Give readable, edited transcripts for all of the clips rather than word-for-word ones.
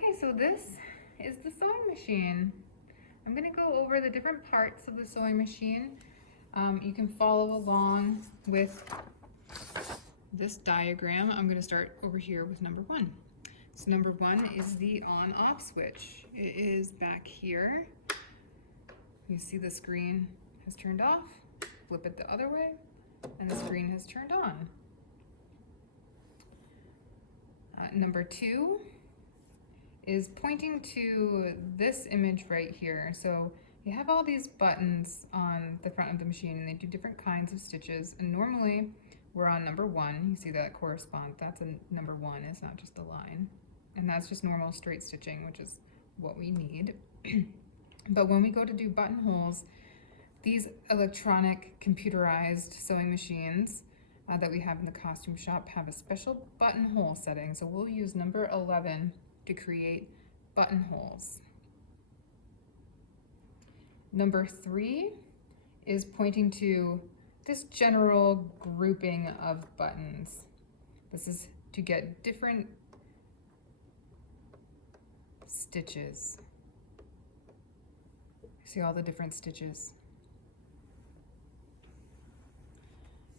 Okay, so this is the sewing machine. I'm gonna go over the different parts of the sewing machine. You can follow along with this diagram. I'm gonna start over here with number one. So number one is the on-off switch. It is back here. You see the screen has turned off. Flip it the other way, and the screen has turned on. Number two is pointing to this image right here. So you have all these buttons on the front of the machine and they do different kinds of stitches, and normally we're on number one. You see that correspond, that's a number one, it's not just a line. And that's just normal straight stitching, which is what we need. But when we go to do buttonholes, these electronic computerized sewing machines that we have in the costume shop have a special buttonhole setting. So we'll use number 11 to create buttonholes. Number 3 is pointing to this general grouping of buttons. This is to get different stitches. See all the different stitches.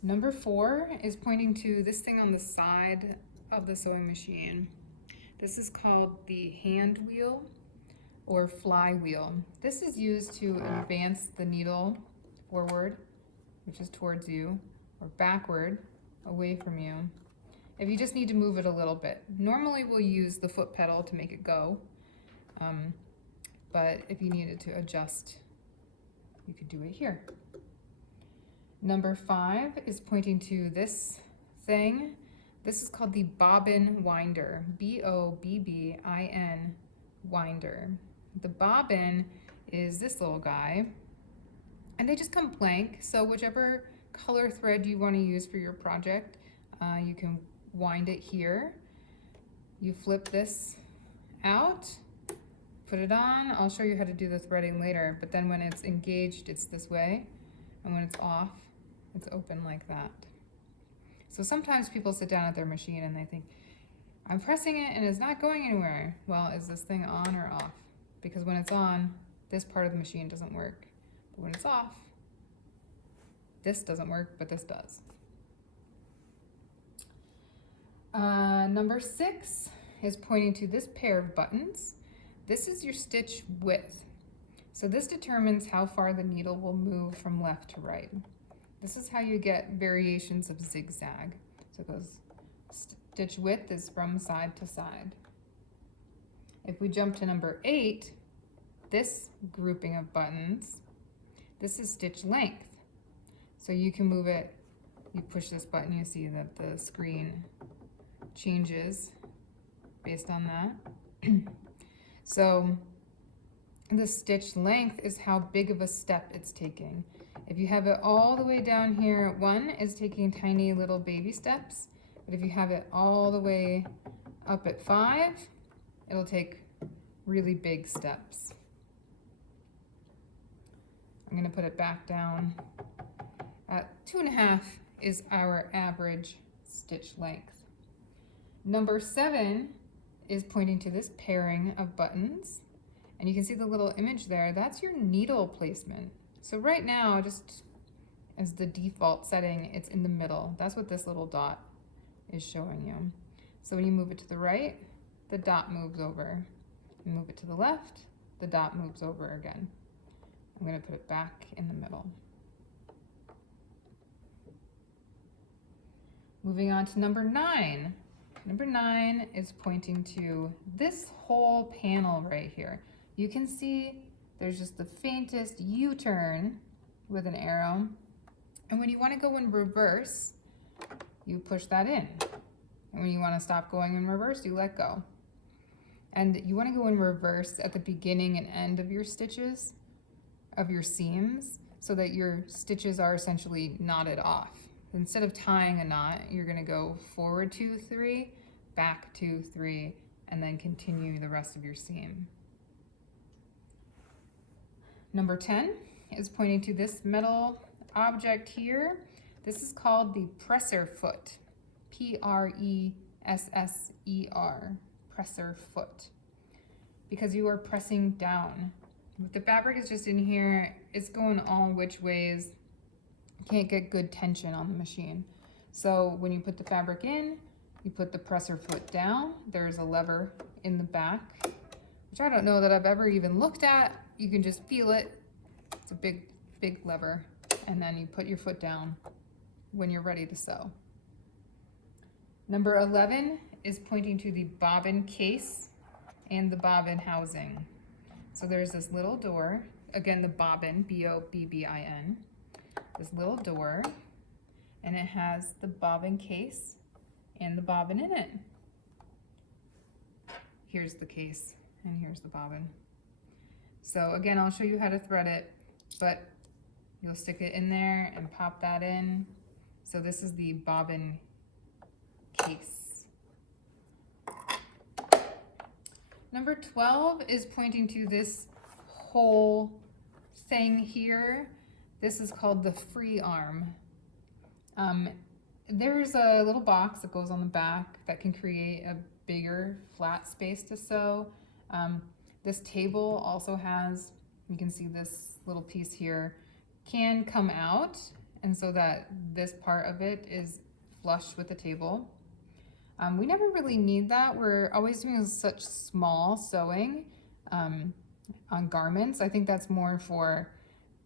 Number 4 is pointing to this thing on the side of the sewing machine. This is called the hand wheel or flywheel. This is used to advance the needle forward, which is towards you, or backward, away from you, if you just need to move it a little bit. Normally we'll use the foot pedal to make it go, but if you needed to adjust, you could do it here. Number 5 is pointing to this thing. This is called the bobbin winder, B-O-B-B-I-N winder. The bobbin is this little guy, and they just come blank, so whichever color thread you want to use for your project, you can wind it here. You flip this out, put it on. I'll show you how to do the threading later, but then when it's engaged, it's this way, and when it's off, it's open like that. So sometimes people sit down at their machine and they think, I'm pressing it and it's not going anywhere. Well, is this thing on or off? Because when it's on, this part of the machine doesn't work. But when it's off, this doesn't work, but this does. Number 6 is pointing to this pair of buttons. This is your stitch width. So this determines how far the needle will move from left to right. This is how you get variations of zigzag. So it goes, stitch width is from side to side. If we jump to number 8, this grouping of buttons, this is stitch length. So you can move it, you push this button, you see that the screen changes based on that. So the stitch length is how big of a step it's taking. If you have it all the way down here, 1 is taking tiny little baby steps, but if you have it all the way up at 5, it'll take really big steps. I'm gonna put it back down. At 2.5 is our average stitch length. Number 7 is pointing to this pairing of buttons, and you can see the little image there. That's your needle placement. So right now, just as the default setting, it's in the middle. That's what this little dot is showing you. So when you move it to the right, the dot moves over. You move it to the left, the dot moves over again. I'm going to put it back in the middle. Moving on to number 9. Number 9 is pointing to this whole panel right here. You can see there's just the faintest U-turn with an arrow. And when you want to go in reverse, you push that in. And when you want to stop going in reverse, you let go. And you want to go in reverse at the beginning and end of your stitches, of your seams, so that your stitches are essentially knotted off. Instead of tying a knot, you're going to go forward 2, 3, back 2, 3, and then continue the rest of your seam. Number 10 is pointing to this metal object here. This is called the presser foot, P-R-E-S-S-E-R, presser foot. because you are pressing down. If the fabric is just in here, it's going all which ways. You can't get good tension on the machine. So when you put the fabric in, you put the presser foot down. There's a lever in the back, which I don't know that I've ever even looked at. You can just feel it. It's a big, big lever. And then you put your foot down when you're ready to sew. Number 11 is pointing to the bobbin case and the bobbin housing. So there's this little door, again the bobbin, B-O-B-B-I-N, this little door, and it has the bobbin case and the bobbin in it. Here's the case and here's the bobbin. So again, I'll show you how to thread it, but you'll stick it in there and pop that in. So this is the bobbin case. Number 12 is pointing to this whole thing here. This is called the free arm. There's a little box that goes on the back that can create a bigger flat space to sew. This table also has, you can see this little piece here, can come out, and so that this part of it is flush with the table. We never really need that. We're always doing such small sewing on garments. I think that's more for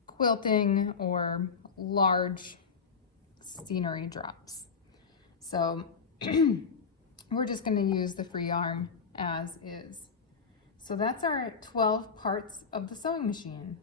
quilting or large scenery drops. So we're just going to use the free arm as is. So that's our 12 parts of the sewing machine.